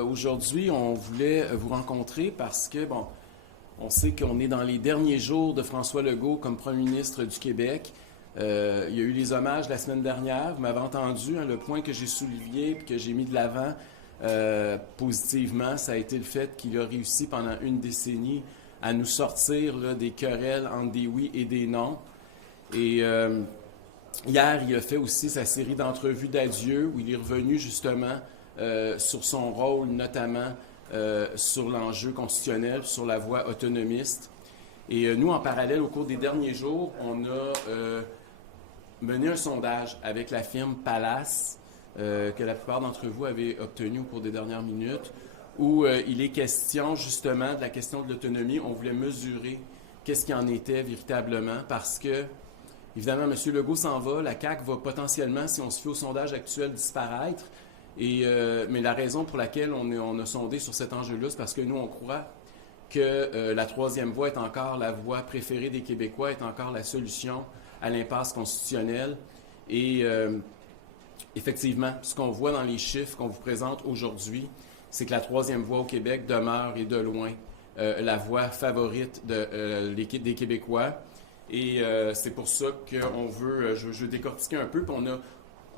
aujourd'hui, on voulait vous rencontrer parce que, bon, on sait qu'on est dans les derniers jours de François Legault comme premier ministre du Québec. Il y a eu les hommages la semaine dernière. Vous m'avez entendu, le point que j'ai soulevé et que j'ai mis de l'avant positivement, ça a été le fait qu'il a réussi pendant une décennie à nous sortir là, des querelles entre des oui et des non. Et hier, il a fait aussi sa série d'entrevues d'adieu où il est revenu justement sur son rôle, notamment sur l'enjeu constitutionnel, sur la voie autonomiste. Et nous, en parallèle, au cours des derniers jours, on a mené un sondage avec la firme Palace, que la plupart d'entre vous avez obtenu au cours des dernières minutes, où il est question justement de la question de l'autonomie. On voulait mesurer qu'est-ce qu'il en était véritablement, parce que, évidemment, M. Legault s'en va, la CAQ va potentiellement, si on se fie au sondage actuel, disparaître. Mais la raison pour laquelle on a sondé sur cet enjeu-là, c'est parce que nous, on croit que la troisième voie est encore la voie préférée des Québécois, est encore la solution à l'impasse constitutionnelle. Et effectivement, ce qu'on voit dans les chiffres qu'on vous présente aujourd'hui, c'est que la troisième voie au Québec demeure et de loin la voie favorite des Québécois. Et c'est pour ça qu'on veut, je veux décortiquer un peu, puis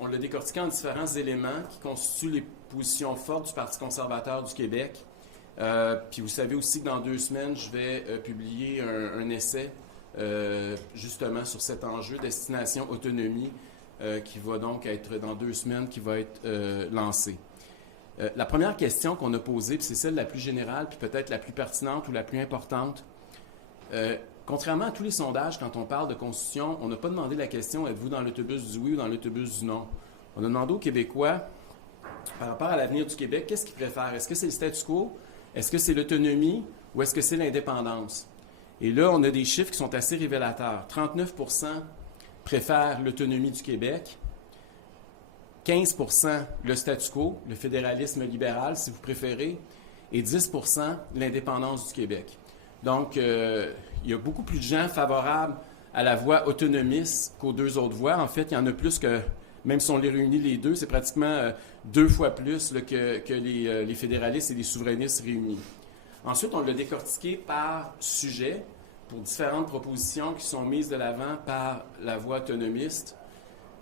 on l'a décortiqué en différents éléments qui constituent les positions fortes du Parti conservateur du Québec. Puis vous savez aussi que dans 2 semaines, je vais publier un essai justement sur cet enjeu destination autonomie qui va donc être dans 2 semaines, qui va être lancé. La première question qu'on a posée, puis c'est celle la plus générale, puis peut-être la plus pertinente ou la plus importante. Contrairement à tous les sondages, quand on parle de constitution, on n'a pas demandé la question « Êtes-vous dans l'autobus du oui ou dans l'autobus du non? » On a demandé aux Québécois, par rapport à l'avenir du Québec, qu'est-ce qu'ils préfèrent? Est-ce que c'est le statu quo? Est-ce que c'est l'autonomie? Ou est-ce que c'est l'indépendance? Et là, on a des chiffres qui sont assez révélateurs. 39 % préfèrent l'autonomie du Québec, 15 % le statu quo, le fédéralisme libéral, si vous préférez, et 10 % l'indépendance du Québec. Donc, il y a beaucoup plus de gens favorables à la voie autonomiste qu'aux 2 autres voies. En fait, il y en a plus que, même si on les réunit les deux, c'est pratiquement 2 fois plus là, que les fédéralistes et les souverainistes réunis. Ensuite, on l'a décortiqué par sujet pour différentes propositions qui sont mises de l'avant par la voie autonomiste.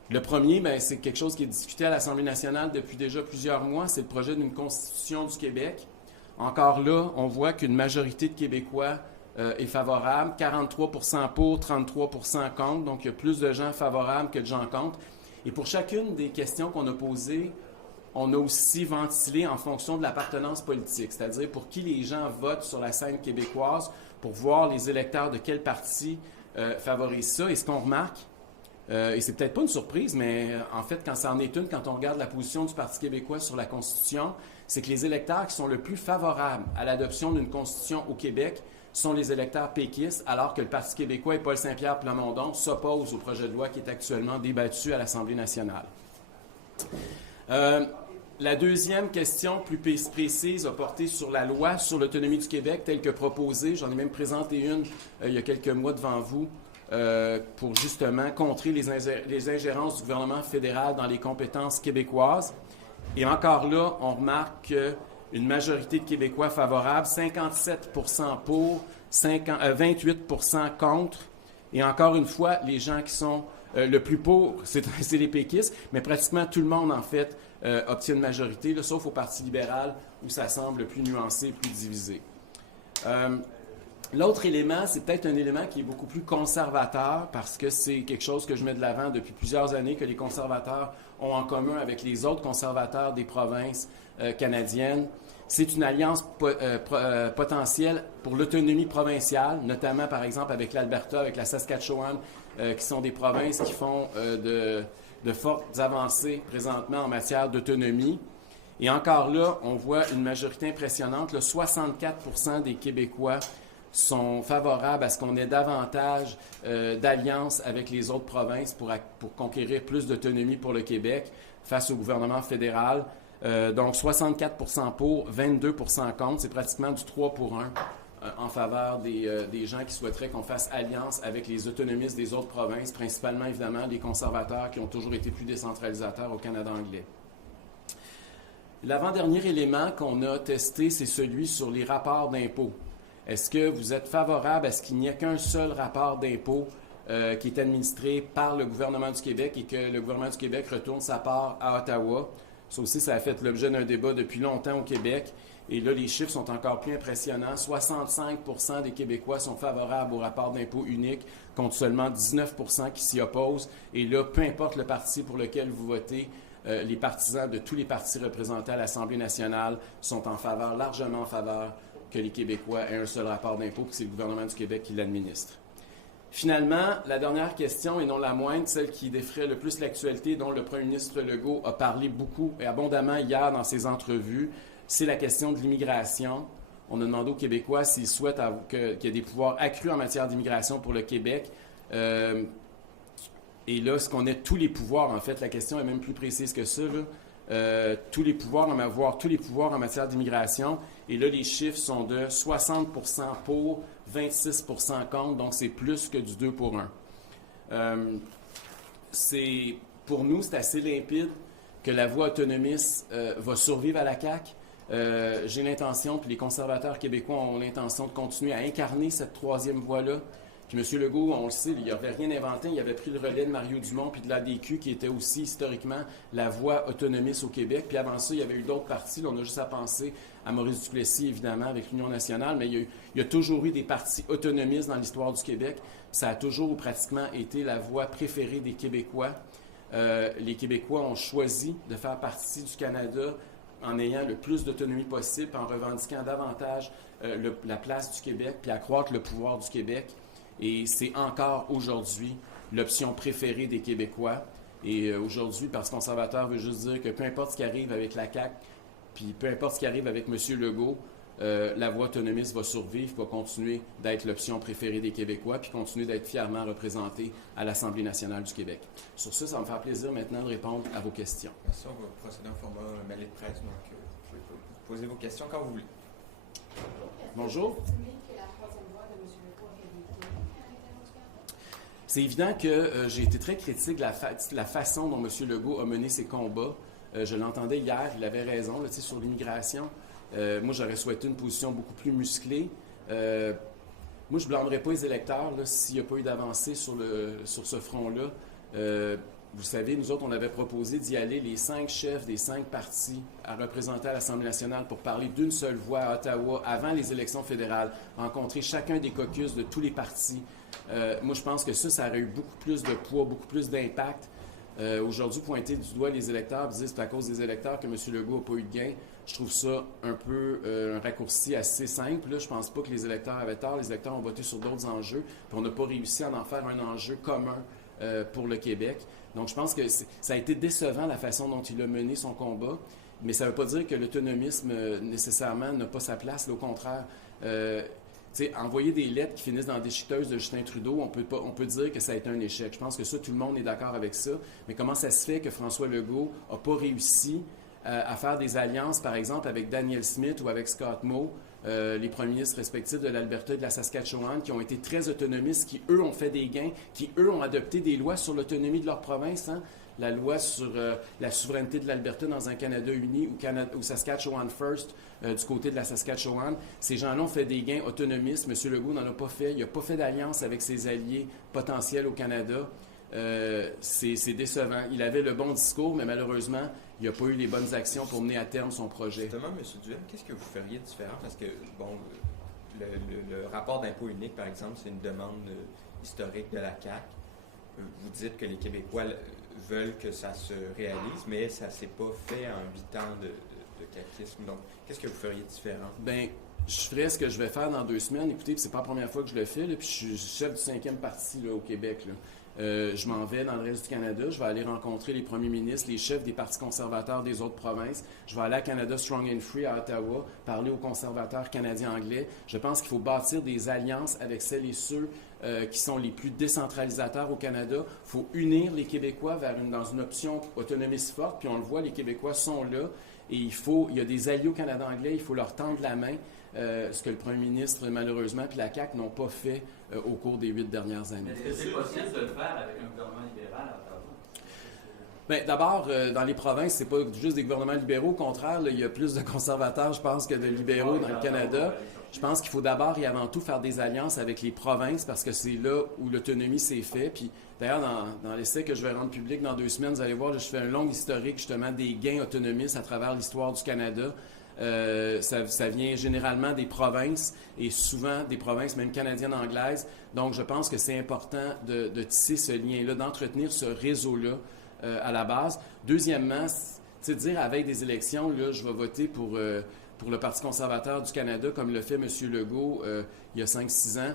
Le premier, c'est quelque chose qui est discuté à l'Assemblée nationale depuis déjà plusieurs mois, c'est le projet d'une constitution du Québec. Encore là, on voit qu'une majorité de Québécois est favorable, 43 % pour, 33 % contre, donc il y a plus de gens favorables que de gens contre. Et pour chacune des questions qu'on a posées, on a aussi ventilé en fonction de l'appartenance politique, c'est-à-dire pour qui les gens votent sur la scène québécoise, pour voir les électeurs de quel parti favorisent ça. Et ce qu'on remarque, et c'est peut-être pas une surprise, mais en fait, quand ça en est une, quand on regarde la position du Parti québécois sur la Constitution, c'est que les électeurs qui sont le plus favorables à l'adoption d'une Constitution au Québec sont les électeurs péquistes, alors que le Parti québécois et Paul Saint-Pierre Plamondon s'opposent au projet de loi qui est actuellement débattu à l'Assemblée nationale. La deuxième question plus précise a porté sur la loi sur l'autonomie du Québec telle que proposée. J'en ai même présenté une il y a quelques mois devant vous pour justement contrer les ingérences du gouvernement fédéral dans les compétences québécoises. Et encore là, on remarque qu'une majorité de Québécois favorables, 57 % pour, 28 % contre. Et encore une fois, les gens qui sont le plus pour, c'est les péquistes, mais pratiquement tout le monde, en fait, obtient une majorité, là, sauf au Parti libéral, où ça semble plus nuancé, plus divisé. L'autre élément, c'est peut-être un élément qui est beaucoup plus conservateur, parce que c'est quelque chose que je mets de l'avant depuis plusieurs années, que les conservateurs ont en commun avec les autres conservateurs des provinces canadiennes. C'est une alliance potentielle pour l'autonomie provinciale, notamment, par exemple, avec l'Alberta, avec la Saskatchewan, qui sont des provinces qui font de fortes avancées présentement en matière d'autonomie. Et encore là, on voit une majorité impressionnante. Là, 64 % des Québécois sont favorables à ce qu'on ait davantage d'alliances avec les autres provinces pour conquérir plus d'autonomie pour le Québec face au gouvernement fédéral. Donc 64 % pour, 22 % contre. C'est pratiquement du 3 pour 1 en faveur des gens qui souhaiteraient qu'on fasse alliance avec les autonomistes des autres provinces, principalement évidemment les conservateurs qui ont toujours été plus décentralisateurs au Canada anglais. L'avant-dernier élément qu'on a testé, c'est celui sur les rapports d'impôts. Est-ce que vous êtes favorable à ce qu'il n'y ait qu'un seul rapport d'impôt qui est administré par le gouvernement du Québec et que le gouvernement du Québec retourne sa part à Ottawa? Ça aussi, ça a fait l'objet d'un débat depuis longtemps au Québec. Et là, les chiffres sont encore plus impressionnants. 65% des Québécois sont favorables au rapport d'impôt unique, contre seulement 19% qui s'y opposent. Et là, peu importe le parti pour lequel vous votez, les partisans de tous les partis représentés à l'Assemblée nationale sont en faveur, largement en faveur, que les Québécois aient un seul rapport d'impôt, puis c'est le gouvernement du Québec qui l'administre. Finalement, la dernière question, et non la moindre, celle qui défraie le plus l'actualité, dont le premier ministre Legault a parlé beaucoup et abondamment hier dans ses entrevues, c'est la question de l'immigration. On a demandé aux Québécois s'ils souhaitent qu'il y ait des pouvoirs accrus en matière d'immigration pour le Québec. Et là, est-ce qu'on ait tous les pouvoirs? En fait, la question est même plus précise que ça. Tous les pouvoirs, on va avoir tous les pouvoirs en matière d'immigration. Et là, les chiffres sont de 60% pour, 26% contre, donc c'est plus que du 2 pour 1. Pour nous, c'est assez limpide que la voie autonomiste va survivre à la CAQ. J'ai l'intention, puis les conservateurs québécois ont l'intention de continuer à incarner cette troisième voie-là. Puis M. Legault, on le sait, il n'avait rien inventé. Il avait pris le relais de Mario Dumont puis de l'ADQ, qui était aussi historiquement la voie autonomiste au Québec. Puis avant ça, il y avait eu d'autres partis. Là, on a juste à penser à Maurice Duplessis, évidemment, avec l'Union nationale. Mais il y a toujours eu des partis autonomistes dans l'histoire du Québec. Ça a toujours ou pratiquement été la voie préférée des Québécois. Les Québécois ont choisi de faire partie du Canada en ayant le plus d'autonomie possible, en revendiquant davantage la place du Québec, puis accroître le pouvoir du Québec. Et c'est encore aujourd'hui l'option préférée des Québécois. Et aujourd'hui, le Parti conservateur veut juste dire que peu importe ce qui arrive avec la CAQ, puis peu importe ce qui arrive avec M. Legault, la voie autonomiste va survivre, va continuer d'être l'option préférée des Québécois, puis continuer d'être fièrement représentée à l'Assemblée nationale du Québec. Sur ce, ça va me faire plaisir maintenant de répondre à vos questions. Merci, on va procéder en format mêlée de presse, donc vous pouvez poser vos questions quand vous voulez. Bonjour. C'est évident que j'ai été très critique de la façon dont M. Legault a mené ses combats. Je l'entendais hier, il avait raison là, sur l'immigration. Moi, j'aurais souhaité une position beaucoup plus musclée. Moi, je ne blâmerais pas les électeurs s'il n'y a pas eu d'avancée sur ce front-là. Vous savez, nous autres, on avait proposé d'y aller les 5 chefs des 5 partis à représenter à l'Assemblée nationale pour parler d'une seule voix à Ottawa avant les élections fédérales, rencontrer chacun des caucus de tous les partis. Moi, je pense que ça aurait eu beaucoup plus de poids, beaucoup plus d'impact. Aujourd'hui, pointer du doigt les électeurs et dire que c'est à cause des électeurs que M. Legault n'a pas eu de gain, je trouve ça un peu un raccourci assez simple. Là, je ne pense pas que les électeurs avaient tort. Les électeurs ont voté sur d'autres enjeux, puis on n'a pas réussi à en faire un enjeu commun pour le Québec. Donc, je pense que ça a été décevant la façon dont il a mené son combat, mais ça ne veut pas dire que l'autonomisme, nécessairement, n'a pas sa place. Là, au contraire, envoyer des lettres qui finissent dans des déchiqueteuses de Justin Trudeau, on peut dire que ça a été un échec. Je pense que ça, tout le monde est d'accord avec ça. Mais comment ça se fait que François Legault n'a pas réussi à faire des alliances, par exemple, avec Daniel Smith ou avec Scott Moe, les premiers ministres respectifs de l'Alberta et de la Saskatchewan, qui ont été très autonomistes, qui, eux, ont fait des gains, qui, eux, ont adopté des lois sur l'autonomie de leur province, la loi sur la souveraineté de l'Alberta dans un Canada uni ou Saskatchewan First du côté de la Saskatchewan. Ces gens-là ont fait des gains autonomistes. M. Legault n'en a pas fait. Il n'a pas fait d'alliance avec ses alliés potentiels au Canada. C'est décevant. Il avait le bon discours, mais malheureusement, il n'a pas eu les bonnes actions pour mener à terme son projet. Justement, M. Duhem, qu'est-ce que vous feriez différent? Parce que, bon, le rapport d'impôt unique, par exemple, c'est une demande historique de la CAQ. Vous dites que les Québécois veulent que ça se réalise, mais ça ne s'est pas fait en 8 ans de caquisme. Donc, qu'est-ce que vous feriez différent? Bien, je ferais ce que je vais faire dans 2 semaines. Écoutez, c'est pas la première fois que je le fais, là, puis je suis chef du 5e parti là, au Québec. Là. Je m'en vais dans le reste du Canada. Je vais aller rencontrer les premiers ministres, les chefs des partis conservateurs des autres provinces. Je vais aller à Canada Strong and Free à Ottawa, parler aux conservateurs canadiens-anglais. Je pense qu'il faut bâtir des alliances avec celles et ceux qui sont les plus décentralisateurs au Canada. Il faut unir les Québécois dans une option autonomiste forte. Puis on le voit, les Québécois sont là. Et il y a des alliés au Canada anglais, il faut leur tendre la main, ce que le premier ministre, malheureusement, puis la CAQ n'ont pas fait au cours des 8 dernières années. Est-ce que c'est possible de le faire avec un gouvernement libéral à Ottawa? Bien, d'abord, dans les provinces, c'est pas juste des gouvernements libéraux. Au contraire, là, il y a plus de conservateurs, je pense, que de libéraux dans le Canada. Je pense qu'il faut d'abord et avant tout faire des alliances avec les provinces parce que c'est là où l'autonomie s'est fait. Puis d'ailleurs, dans l'essai que je vais rendre public dans 2 semaines, vous allez voir, là, je fais un long historique justement des gains autonomistes à travers l'histoire du Canada. Ça vient généralement des provinces et souvent des provinces même canadiennes anglaises. Donc, je pense que c'est important de tisser ce lien-là, d'entretenir ce réseau-là à la base. Deuxièmement, dire à la veille des élections, là, je vais voter pour le Parti conservateur du Canada, comme le fait M. Legault il y a 5-6 ans.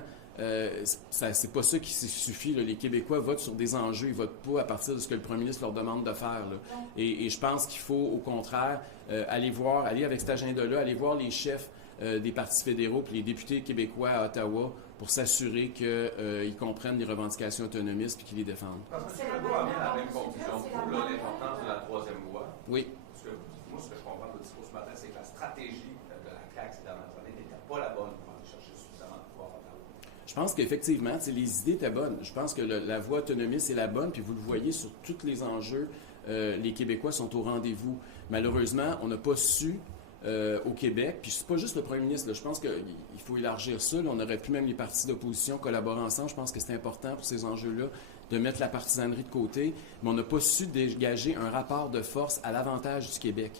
C'est pas ça qui suffit. Là. Les Québécois votent sur des enjeux, ils votent pas à partir de ce que le premier ministre leur demande de faire. Là. Et je pense qu'il faut, au contraire, aller avec cet agenda-là, aller voir les chefs des partis fédéraux puis les députés québécois à Ottawa pour s'assurer qu'ils comprennent les revendications autonomistes et qu'ils les défendent. Parce que M. Legault a amené la même conclusion que vous, l'importance de la troisième voie. Oui. Parce que moi, ce que je comprends de votre discours ce matin, c'est que la stratégie de la CAQ ces dernières années n'était pas la bonne pour aller chercher suffisamment de pouvoir à Ottawa. Je pense qu'effectivement, les idées étaient bonnes. Je pense que la voie autonomiste est la bonne, puis vous le voyez sur tous les enjeux, les Québécois sont au rendez-vous. Malheureusement, on n'a pas su au Québec, puis c'est pas juste le premier ministre, là, je pense qu'il faut élargir ça. Là, on aurait pu même les partis d'opposition collaborer ensemble. Je pense que c'est important pour ces enjeux-là de mettre la partisanerie de côté, mais on n'a pas su dégager un rapport de force à l'avantage du Québec.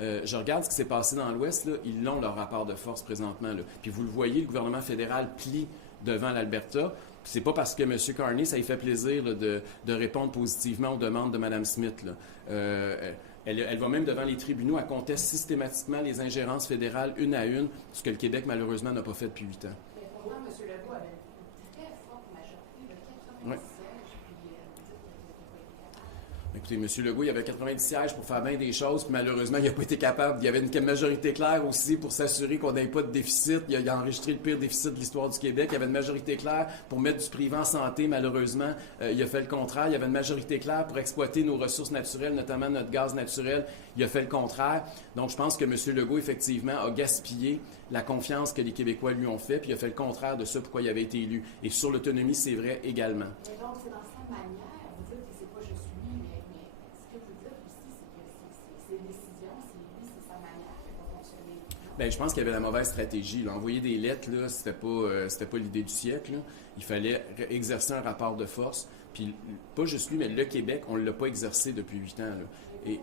Je regarde ce qui s'est passé dans l'Ouest, là, ils l'ont leur rapport de force présentement. Là. Puis vous le voyez, le gouvernement fédéral plie devant l'Alberta. C'est pas parce que M. Carney, ça lui fait plaisir là, de répondre positivement aux demandes de Mme Smith. Là. Elle va même devant les tribunaux, elle conteste systématiquement les ingérences fédérales une à une, ce que le Québec, malheureusement, n'a pas fait depuis 8 ans. Mais pourtant, M. Legault avait une très forte majorité, de 90 Ouais. sièges, puis vous dites qu'il n'a pas été capable. Écoutez, M. Legault, il avait 90 sièges pour faire bien des choses, puis malheureusement, il n'a pas été capable. Il y avait une majorité claire aussi pour s'assurer qu'on n'ait pas de déficit. Il a enregistré le pire déficit de l'histoire du Québec. Il y avait une majorité claire pour mettre du privé en santé. Malheureusement, il a fait le contraire. Il y avait une majorité claire pour exploiter nos ressources naturelles, notamment notre gaz naturel. Il a fait le contraire. Donc, je pense que M. Legault, effectivement, a gaspillé la confiance que les Québécois lui ont fait, puis il a fait le contraire de ça pourquoi il avait été élu. Et sur l'autonomie, c'est vrai également. Mais donc, c'est dans sa manière, vous dites que c'est pas juste lui, mais ce que vous dites aussi, c'est que c'est ses décisions, c'est lui, c'est sa manière qui va fonctionner. Non? Bien, je pense qu'il y avait la mauvaise stratégie. Là. Envoyer des lettres, là, c'était pas l'idée du siècle. Là. Il fallait exercer un rapport de force. Puis, pas juste lui, mais le Québec, on ne l'a pas exercé depuis 8 ans. Là. Et,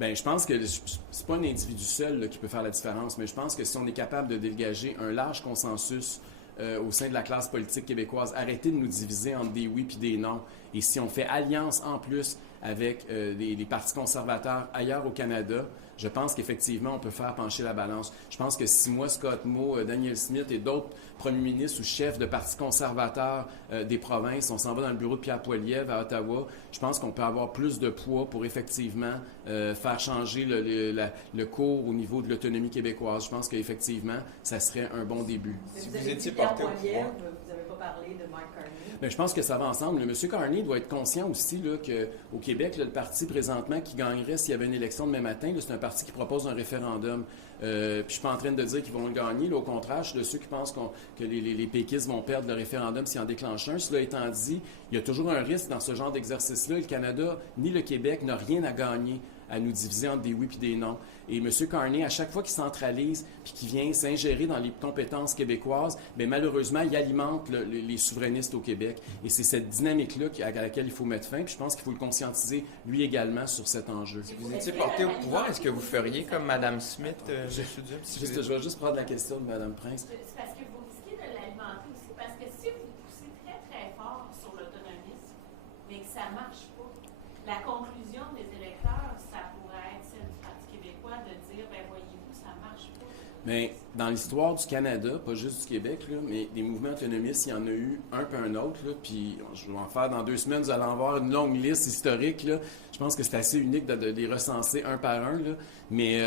bien, je pense que c'est pas un individu seul là, qui peut faire la différence, mais je pense que si on est capable de dégager un large consensus au sein de la classe politique québécoise, arrêter de nous diviser entre des oui puis des non, et si on fait alliance en plus avec les partis conservateurs ailleurs au Canada, je pense qu'effectivement, on peut faire pencher la balance. Je pense que si moi, Scott Moe, Daniel Smith et d'autres premiers ministres ou chefs de partis conservateurs des provinces, on s'en va dans le bureau de Pierre Poilievre à Ottawa, je pense qu'on peut avoir plus de poids pour effectivement faire changer le cours au niveau de l'autonomie québécoise. Je pense qu'effectivement, ça serait un bon début. Si Vous vous avez étiez dit Pierre porté au Poilievre, pouvoir. vous n'avez pas parlé de Mike Carney. Bien, je pense que ça va ensemble. M. Carney doit être conscient aussi qu'au Québec, là, le parti présentement qui gagnerait s'il y avait une élection demain matin, là, c'est un parti qui propose un référendum. Puis je ne suis pas en train de dire qu'ils vont le gagner. Là, au contraire, je suis de ceux qui pensent que les péquistes vont perdre le référendum s'ils en déclenchent un. Cela étant dit, il y a toujours un risque dans ce genre d'exercice-là. Le Canada ni le Québec n'a rien à gagner à nous diviser entre des oui et des non. Et M. Carney, à chaque fois qu'il centralise puis qu'il vient s'ingérer dans les compétences québécoises, bien, malheureusement, il alimente les souverainistes au Québec. Et c'est cette dynamique-là à laquelle il faut mettre fin. Puis je pense qu'il faut le conscientiser, lui également, sur cet enjeu. Si vous étiez porté au pouvoir, est-ce que vous feriez comme Mme Smith, M. Duhem? Je vais juste prendre la question de Mme Prince. C'est parce que vous risquez de l'alimenter aussi, parce que si vous poussez très très fort sur l'autonomisme, mais que ça ne marche pas, la conclusion des électeurs, ça pourrait être celle du Parti québécois de dire, ben voyez-vous, ça ne marche pas. Mais dans l'histoire du Canada, pas juste du Québec, là, mais des mouvements autonomistes, il y en a eu un puis un autre. Là, puis je vais en faire dans 2 semaines, vous allez en voir une longue liste historique. Là. Je pense que c'est assez unique de les recenser un par un. Là. Mais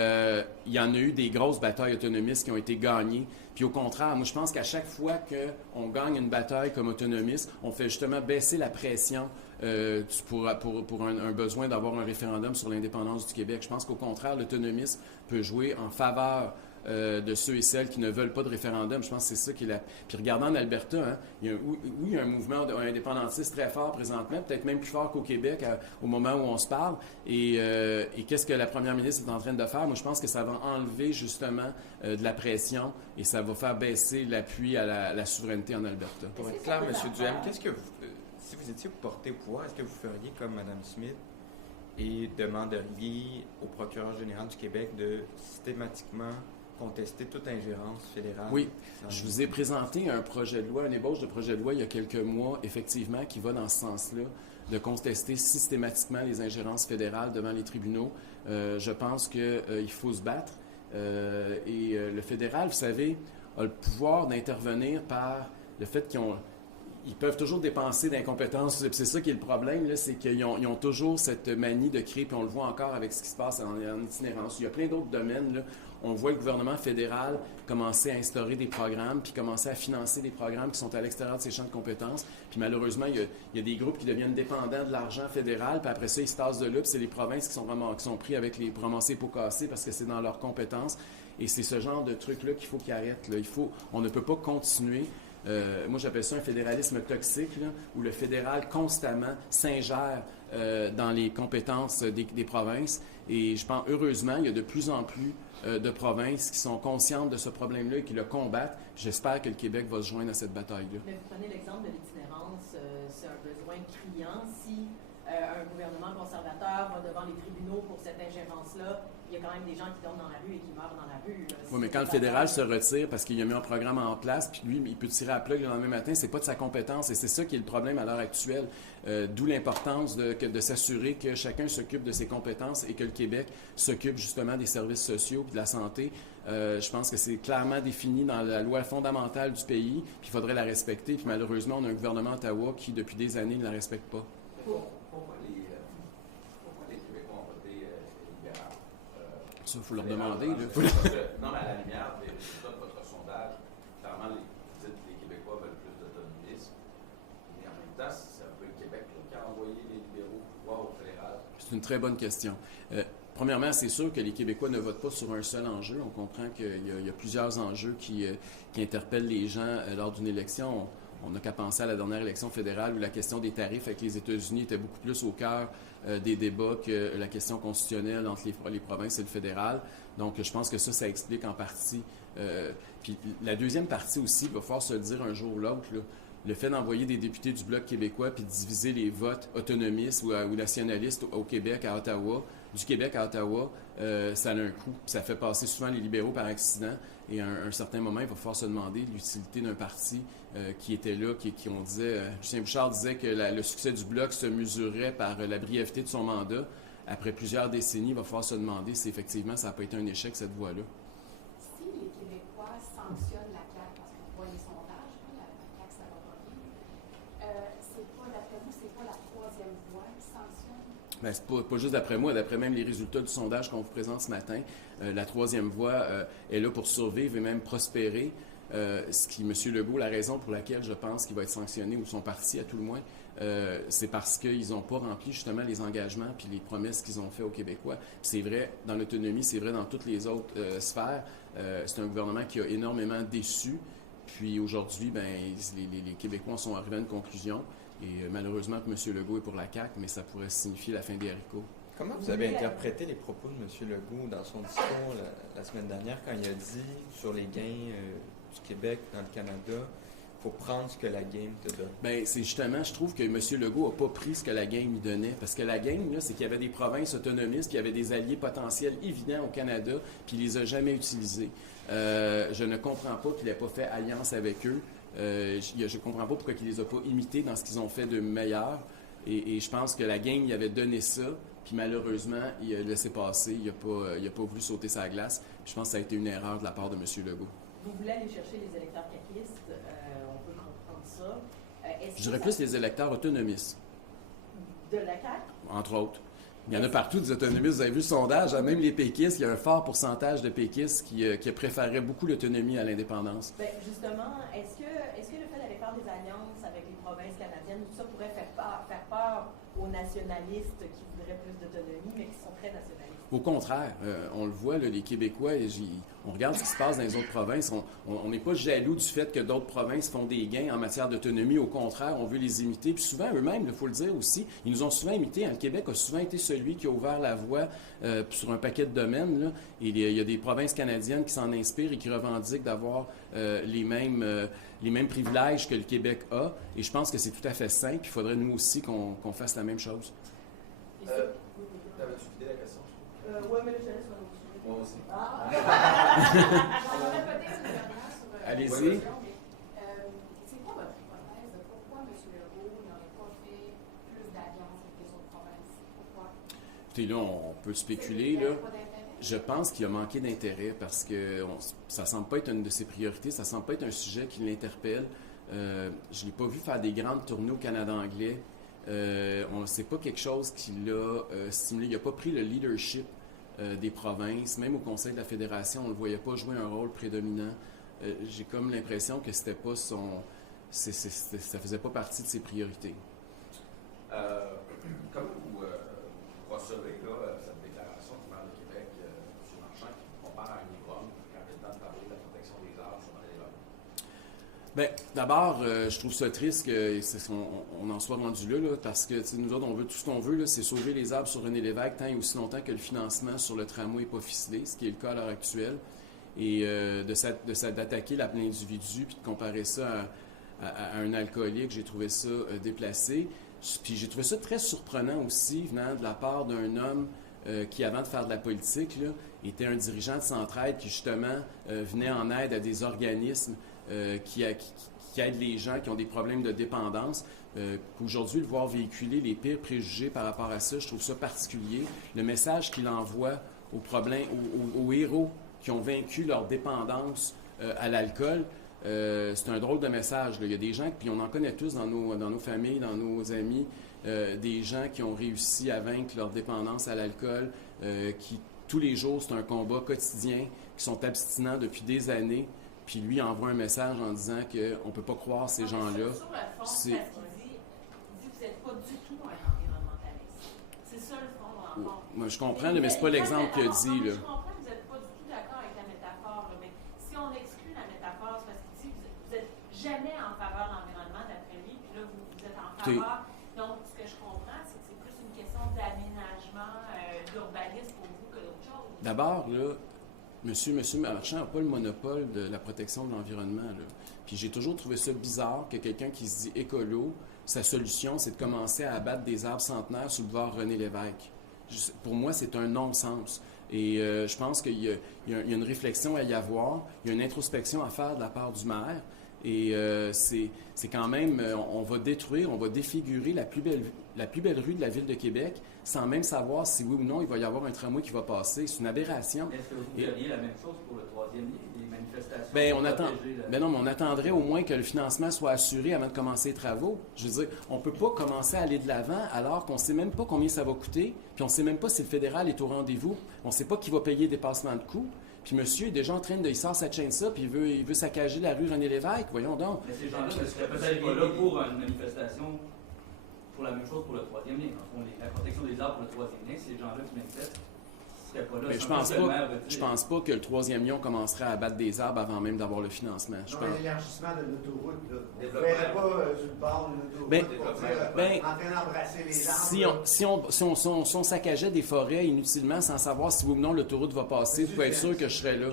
il y en a eu des grosses batailles autonomistes qui ont été gagnées. Puis au contraire, moi je pense qu'à chaque fois qu'on gagne une bataille comme autonomiste, on fait justement baisser la pression pour un besoin d'avoir un référendum sur l'indépendance du Québec. Je pense qu'au contraire, l'autonomisme peut jouer en faveur de ceux et celles qui ne veulent pas de référendum. Je pense que c'est ça qui est la... Puis regardant en Alberta, hein, il y a un mouvement indépendantiste très fort présentement, peut-être même plus fort qu'au Québec au moment où on se parle. Et qu'est-ce que la première ministre est en train de faire? Moi, je pense que ça va enlever justement de la pression et ça va faire baisser l'appui à la souveraineté en Alberta. Pour être clair, M. Duhem, qu'est-ce que vous, si vous étiez porté au pouvoir, est-ce que vous feriez comme Mme Smith et demanderiez au procureur général du Québec de systématiquement contester toute ingérence fédérale? Oui, je vous ai présenté un projet de loi, une ébauche de projet de loi il y a quelques mois, effectivement, qui va dans ce sens-là, de contester systématiquement les ingérences fédérales devant les tribunaux. Je pense qu'il faut se battre. Le fédéral, vous savez, a le pouvoir d'intervenir par le fait ils peuvent toujours dépenser d'incompétences. C'est ça qui est le problème, là, c'est qu'ils ont toujours cette manie de créer, puis on le voit encore avec ce qui se passe en itinérance. Il y a plein d'autres domaines, là. On voit le gouvernement fédéral commencer à instaurer des programmes, puis commencer à financer des programmes qui sont à l'extérieur de ses champs de compétences. Puis malheureusement, il y a des groupes qui deviennent dépendants de l'argent fédéral, puis après ça, ils se tassent de là, puis c'est les provinces qui sont pris pour ramasser les pots cassés parce que c'est dans leurs compétences. Et c'est ce genre de truc-là qu'il faut qu'il arrête. Là. On ne peut pas continuer. Moi, j'appelle ça un fédéralisme toxique, là, où le fédéral constamment s'ingère dans les compétences des provinces. Et je pense, heureusement, il y a de plus en plus de provinces qui sont conscientes de ce problème-là et qui le combattent. J'espère que le Québec va se joindre à cette bataille-là. Mais vous prenez l'exemple de l'itinérance, c'est un besoin criant. Si un gouvernement conservateur va devant les tribunaux pour cette ingérence-là, il y a quand même des gens qui dorment dans la rue et qui meurent dans la rue. Oui, mais quand le fédéral se retire parce qu'il a mis un programme en place, puis lui, il peut tirer à plug le lendemain matin, c'est pas de sa compétence. Et c'est ça qui est le problème à l'heure actuelle. D'où l'importance de s'assurer que chacun s'occupe de ses compétences et que le Québec s'occupe justement des services sociaux et de la santé. Je pense que c'est clairement défini dans la loi fondamentale du pays, puis il faudrait la respecter. Puis malheureusement, on a un gouvernement à Ottawa qui, depuis des années, ne la respecte pas. Pourquoi les Québécois ont voté libéral? Ça, il faut leur demander. Là. Non, mais à la lumière des résultats de votre sondage, clairement, vous dites que les Québécois veulent plus d'autonomisme. Mais en même temps, c'est un peu le Québec qui a envoyé les libéraux au pouvoir au fédéral. C'est une très bonne question. Premièrement, c'est sûr que les Québécois ne votent pas sur un seul enjeu. On comprend qu'il y a plusieurs enjeux qui interpellent les gens lors d'une élection. On n'a qu'à penser à la dernière élection fédérale où la question des tarifs avec les États-Unis était beaucoup plus au cœur des débats que la question constitutionnelle entre les provinces et le fédéral. Donc, je pense que ça explique en partie. Puis la deuxième partie aussi, il va falloir se le dire un jour ou l'autre, là, le fait d'envoyer des députés du Bloc québécois puis de diviser les votes autonomistes ou nationalistes au Québec, à Ottawa, du Québec à Ottawa, ça a un coût. Ça fait passer souvent les libéraux par accident. Et à un certain moment, il va falloir se demander l'utilité d'un parti qui était là, on disait, Lucien Bouchard disait que le succès du Bloc se mesurait par la brièveté de son mandat. Après plusieurs décennies, il va falloir se demander si effectivement ça n'a pas été un échec, cette voie-là. Si les Québécois sanctionnent la CAQ, parce qu'on voit les sondages, la CAQ, ça va pas bien, d'après vous, c'est pas la troisième voie qui sanctionne? Bien, c'est pas juste d'après moi, d'après même les résultats du sondage qu'on vous présente ce matin. La troisième voie est là pour survivre et même prospérer. Ce qui, M. Legault, la raison pour laquelle je pense qu'il va être sanctionné, ou son parti à tout le moins, c'est parce qu'ils n'ont pas rempli justement les engagements puis les promesses qu'ils ont fait aux Québécois. Puis c'est vrai dans l'autonomie, c'est vrai dans toutes les autres sphères. C'est un gouvernement qui a énormément déçu. Puis aujourd'hui, ben, les Québécois sont arrivés à une conclusion. Et malheureusement, M. Legault est pour la CAQ, mais ça pourrait signifier la fin des haricots. Comment vous avez interprété les propos de M. Legault dans son discours la semaine dernière quand il a dit sur les gains du Québec dans le Canada, il faut prendre ce que la game te donne? Bien, c'est justement, je trouve que M. Legault n'a pas pris ce que la game lui donnait. Parce que la game, là, c'est qu'il y avait des provinces autonomistes, puis il y avait des alliés potentiels évidents au Canada, puis il ne les a jamais utilisés. Je ne comprends pas qu'il n'ait pas fait alliance avec eux. Je ne comprends pas pourquoi il ne les a pas imités dans ce qu'ils ont fait de meilleur. Et je pense que la gang il avait donné ça, puis malheureusement, il a laissé passer. Il n'a pas voulu sauter sa glace. Puis je pense que ça a été une erreur de la part de M. Legault. Vous voulez aller chercher les électeurs caquistes, on peut comprendre ça. Je dirais plus les électeurs autonomistes. De la CAQ? Entre autres. Il y en a partout des autonomistes. Vous avez vu le sondage, même les péquistes, il y a un fort pourcentage de péquistes qui préféraient beaucoup l'autonomie à l'indépendance. Bien, justement, est-ce que le fait d'aller faire des alliances avec les provinces canadiennes, tout ça pourrait faire peur aux nationalistes qui voudraient plus d'autonomie, mais qui sont très nationalistes? Au contraire, on le voit, là, les Québécois, on regarde ce qui se passe dans les autres provinces. On n'est pas jaloux du fait que d'autres provinces font des gains en matière d'autonomie. Au contraire, on veut les imiter. Puis souvent, eux-mêmes, il faut le dire aussi, ils nous ont souvent imités. Le Québec a souvent été celui qui a ouvert la voie sur un paquet de domaines. Là. Et il y a des provinces canadiennes qui s'en inspirent et qui revendiquent d'avoir les mêmes privilèges que le Québec a. Et je pense que c'est tout à fait sain. Puis il faudrait nous aussi qu'on fasse la même chose. T'avais-tu vidé la question? Oui, mais là, je laisse un autre sujet. Moi aussi. J'aurais peut-être une dernière sur Allez-y. C'est quoi votre hypothèse de pourquoi M. Legault n'aurait pas fait plus d'alliances avec les autres provinces? Pourquoi? Écoutez, là, on peut spéculer. Là. Je pense qu'il a manqué d'intérêt parce que ça ne semble pas être une de ses priorités, ça ne semble pas être un sujet qui l'interpelle. Je ne l'ai pas vu faire des grandes tournées au Canada anglais. C'est pas quelque chose qui l'a stimulé. Il n'a pas pris le leadership des provinces. Même au Conseil de la Fédération, on ne le voyait pas jouer un rôle prédominant. J'ai comme l'impression que c'était pas ça faisait pas partie de ses priorités. Comment vous recevez là, cette déclaration du maire de Québec, M. Marchand, qui compare à un ivrogne quand il est temps de parler de la protection des arbres sur René-Lévesque? Bien, d'abord, je trouve ça triste qu'on en soit rendu là, parce que nous autres, on veut tout ce qu'on veut, là, c'est sauver les arbres sur René-Lévesque tant et aussi longtemps que le financement sur le tramway n'est pas ficelé, ce qui est le cas à l'heure actuelle. Et d'attaquer l'individu puis de comparer ça à un alcoolique, j'ai trouvé ça déplacé. Puis j'ai trouvé ça très surprenant aussi, venant de la part d'un homme qui, avant de faire de la politique, là, était un dirigeant de Centraide qui, justement, venait en aide à des organismes qui aident les gens qui ont des problèmes de dépendance. Aujourd'hui, le voir véhiculer les pires préjugés par rapport à ça, je trouve ça particulier. Le message qu'il envoie aux héros qui ont vaincu leur dépendance à l'alcool, c'est un drôle de message. Là. Il y a des gens, puis on en connaît tous dans nos familles, dans nos amis, des gens qui ont réussi à vaincre leur dépendance à l'alcool, qui, tous les jours, c'est un combat quotidien, qui sont abstinents depuis des années. Puis lui envoie un message en disant qu'on ne peut pas croire ces gens-là. Sur le fond, parce qu'il dit que vous n'êtes pas du tout un environnementaliste. C'est ça le fond de l'enfant. Moi, je comprends, mais ce n'est pas l'exemple qu'il a dit. Là. Je comprends que vous n'êtes pas du tout d'accord avec la métaphore, là, mais si on exclut la métaphore, c'est parce qu'il dit que vous n'êtes jamais en faveur de l'environnement, d'après lui, puis là, vous êtes en faveur. Donc, ce que je comprends, c'est que c'est plus une question d'aménagement, d'urbanisme pour vous que d'autre chose. D'abord, là, Monsieur Marchand n'a pas le monopole de la protection de l'environnement. Là. Puis j'ai toujours trouvé ça bizarre que quelqu'un qui se dit écolo, sa solution, c'est de commencer à abattre des arbres centenaires sur le boulevard René-Lévesque. Pour moi, c'est un non-sens. Et je pense qu'il y a une réflexion à y avoir, il y a une introspection à faire de la part du maire. Et c'est quand même, on va détruire, on va défigurer la plus belle rue de la ville de Québec sans même savoir si oui ou non il va y avoir un tramway qui va passer. C'est une aberration. Est-ce que vous feriez la même chose pour le troisième lien, des manifestations? Non, mais on attendrait au moins que le financement soit assuré avant de commencer les travaux. Je veux dire, on ne peut pas commencer à aller de l'avant alors qu'on ne sait même pas combien ça va coûter, puis on ne sait même pas si le fédéral est au rendez-vous. On ne sait pas qui va payer le dépassement de coûts. Puis monsieur est déjà en train de... Il sort sa chaîne ça, puis il veut saccager la rue René-Lévesque. Voyons donc. Mais ces gens-là ne seraient peut-être pas là pour une manifestation pour la même chose pour le troisième lien. La protection des arbres pour le troisième lien, ces gens-là qui manifestent ne seraient pas là. Mais je pense pas que le troisième lien commencerait à abattre des arbres avant même d'avoir le financement. L'élargissement de l'autoroute, là. On ne verrait pas sur le bord de l'autoroute en train d'embrasser les arbres. Si on saccageait des forêts inutilement sans savoir si oui ou non l'autoroute va passer, vous pouvez être sûr que je serais là.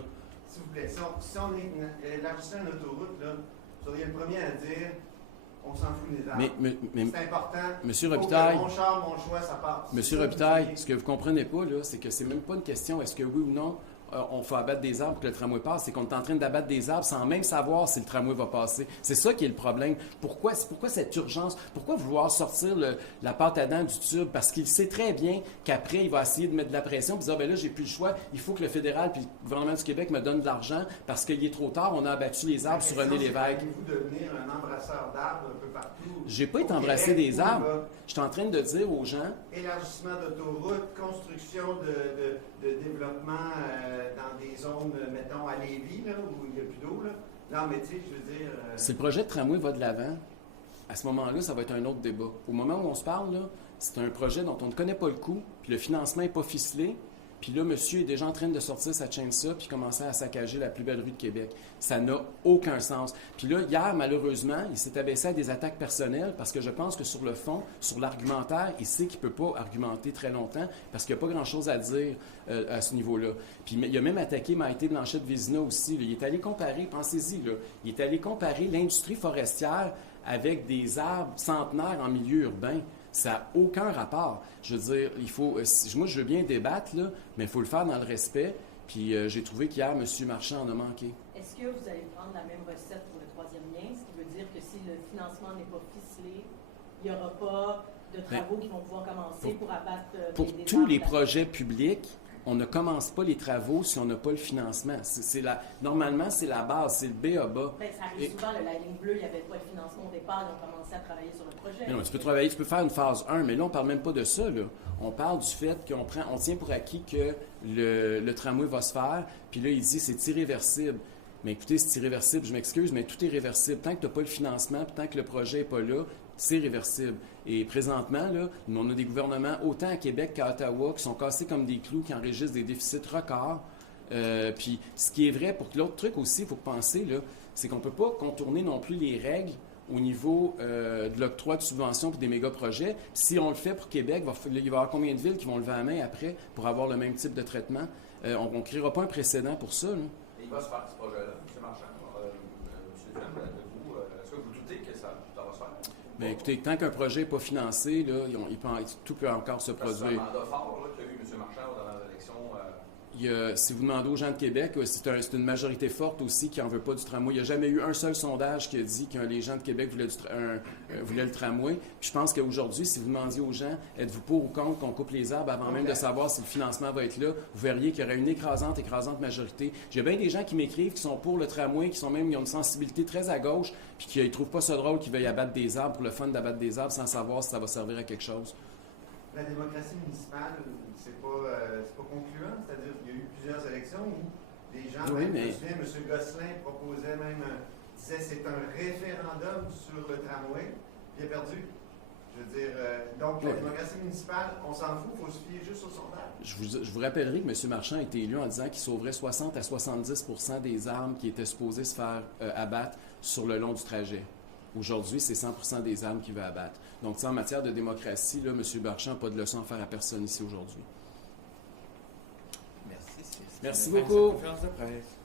S'il vous plaît, si on est élargissant de l'autoroute, là, vous seriez le premier à dire on s'en fout des arbres. Mais c'est important. Monsieur Robitaille, mon char, mon choix, ça passe. Monsieur Robitaille, ce que vous ne comprenez pas, là, c'est que c'est même pas une question est-ce que oui ou non on fait abattre des arbres pour que le tramway passe, c'est qu'on est en train d'abattre des arbres sans même savoir si le tramway va passer. C'est ça qui est le problème. Pourquoi cette urgence? Pourquoi vouloir sortir la pâte à dents du tube? Parce qu'il sait très bien qu'après, il va essayer de mettre de la pression et dire, là, j'ai plus le choix, il faut que le fédéral puis le gouvernement du Québec me donne de l'argent parce qu'il est trop tard, on a abattu les arbres sur René-Lévesque. Vous devenir un embrasseur d'arbres un peu partout? J'ai pas été embrassé des arbres. Je suis en train de dire aux gens... Élargissement d'autoroute, construction de développement dans des zones, mettons, à Lévis, là, où il n'y a plus d'eau. Non, mais tu sais, je veux dire... Si le projet de tramway va de l'avant, à ce moment-là, ça va être un autre débat. Au moment où on se parle, là, c'est un projet dont on ne connaît pas le coût, puis le financement n'est pas ficelé, Puis là, monsieur est déjà en train de sortir sa chainsaw puis commencer à saccager la plus belle rue de Québec. Ça n'a aucun sens. Puis là, hier, malheureusement, il s'est abaissé à des attaques personnelles parce que je pense que sur le fond, sur l'argumentaire, il sait qu'il ne peut pas argumenter très longtemps parce qu'il n'y a pas grand-chose à dire à ce niveau-là. Puis il a même attaqué Maïté Blanchette-Vézina aussi. Là. Il est allé comparer, pensez-y, là, il est allé comparer l'industrie forestière avec des arbres centenaires en milieu urbain. Ça n'a aucun rapport. Je veux dire, moi, je veux bien débattre, là, mais il faut le faire dans le respect. Puis j'ai trouvé qu'hier, M. Marchand en a manqué. Est-ce que vous allez prendre la même recette pour le troisième lien, ce qui veut dire que si le financement n'est pas ficelé, il n'y aura pas de travaux qui vont pouvoir commencer pour abattre Pour des tous les arbres? projets publics, on ne commence pas les travaux si on n'a pas le financement. Normalement, c'est la base, c'est le B.A.B.A. Ben, ça arrive souvent, la ligne bleue, il n'y avait pas de financement au départ, ils ont commencé à travailler sur le projet. Mais non, tu peux faire une phase 1, mais là, on ne parle même pas de ça. Là. On parle du fait on tient pour acquis que le tramway va se faire, puis là, il dit c'est irréversible. Mais écoutez, c'est irréversible, je m'excuse, mais tout est réversible. Tant que tu n'as pas le financement, puis tant que le projet n'est pas là, c'est réversible. Et présentement, là, on a des gouvernements, autant à Québec qu'à Ottawa, qui sont cassés comme des clous, qui enregistrent des déficits records. Puis ce qui est vrai, pour l'autre truc aussi, il faut penser, là, c'est qu'on ne peut pas contourner non plus les règles au niveau de l'octroi de subventions pour des méga-projets. Si on le fait pour Québec, il va y avoir combien de villes qui vont lever la main après pour avoir le même type de traitement? On ne créera pas un précédent pour ça. Là. Et il va se faire ce projet-là, M. Marchand. M. Duhem, est-ce que vous doutez que ça va se faire? Bien, écoutez, tant qu'un projet n'est pas financé, là, tout peut encore se produire. C'est un mandat fort là, qu'a eu M. Marchand dans l'élection. Si vous demandez aux gens de Québec, c'est une majorité forte aussi qui n'en veut pas du tramway. Il n'y a jamais eu un seul sondage qui a dit que les gens de Québec voulaient le tramway. Puis je pense qu'aujourd'hui, si vous demandiez aux gens, êtes-vous pour ou contre qu'on coupe les arbres avant même de savoir si le financement va être là, vous verriez qu'il y aurait une écrasante majorité. J'ai bien des gens qui m'écrivent qui sont pour le tramway, qui ont une sensibilité très à gauche, puis qui ne trouvent pas ça drôle qu'ils veuillent abattre des arbres pour le fun d'abattre des arbres sans savoir si ça va servir à quelque chose. La démocratie municipale, c'est pas concluant, c'est-à-dire qu'il y a eu plusieurs élections où les gens, oui, je me souviens, M. Gosselin proposait même, disait c'est un référendum sur le tramway, puis il a perdu. Je veux dire, donc la démocratie municipale, on s'en fout, il faut se fier juste au sondage. Je vous rappellerai que M. Marchand a été élu en disant qu'il sauverait 60 à 70 % des arbres qui étaient supposés se faire abattre sur le long du trajet. Aujourd'hui, c'est 100 % des armes qu'il veut abattre. Donc, en matière de démocratie, là, M. Marchand n'a pas de leçon à faire à personne ici aujourd'hui. Merci. Merci beaucoup. Conférence de presse.